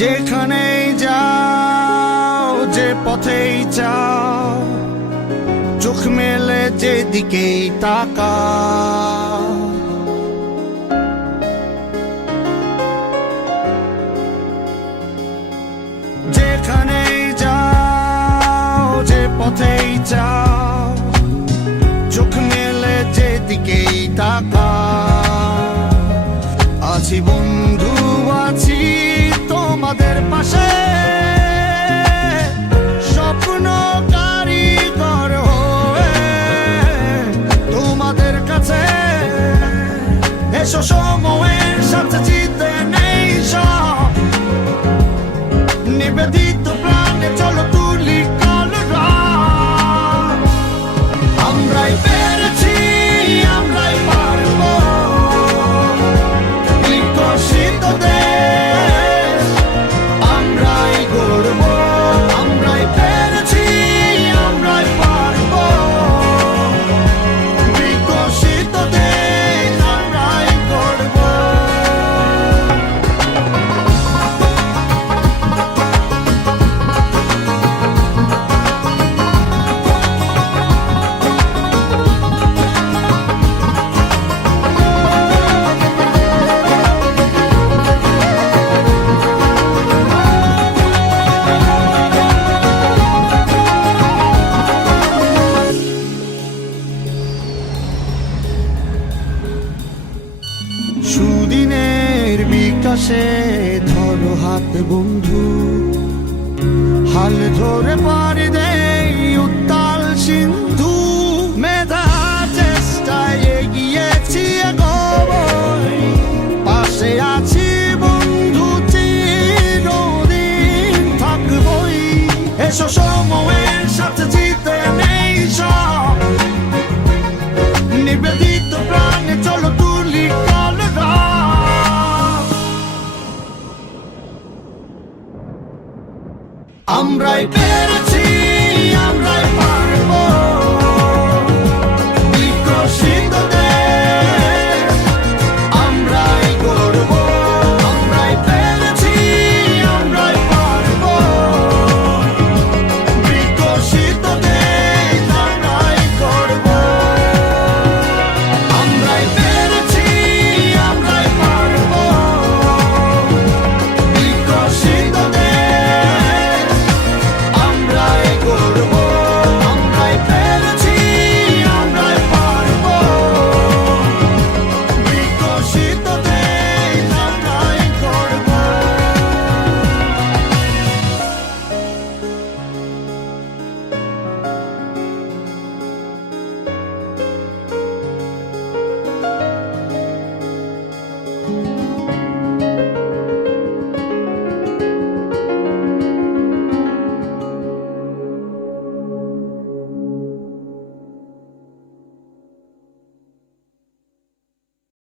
যেখানেই যাও, যে পথেই যাও, চোখ মেলে যেদিকেই তাকাও, যেখানেই যাও, যে পথেই যাও, চোখ মেলে যেদিকেই তাকাও। আছি বন্ধু, আছি তোমাদের পাশে, স্বপ্ন কারিগর হয়ে তোমাদের কাছে। এসো সময়ের সাথে জিতে নেই সব, নিবেদিত প্রাণে চলো তুলি কলরব। আমরাই পেরেছি, আমরাই পারবো, বিকশিত দেশ আমরাই গড়ব। আমরাই পেরেছি, আমরাই পারবো, বিকশিত দেশ আমরাই গড়ব। সুদিনের বিকাশে ধরো হাত বন্ধু, হাল ধরে পারি দেই উত্তাল সিন্ধু। মেধা চেষ্টায় এগিয়েছি এগোবই, পাশে আছি বন্ধু চিরদিন থাকবই। এসো সময়ের সাথে জিতে নেই সব, নিবেদিত প্রাণে চলো তুলি কলরব। আমরাই পেরেছি।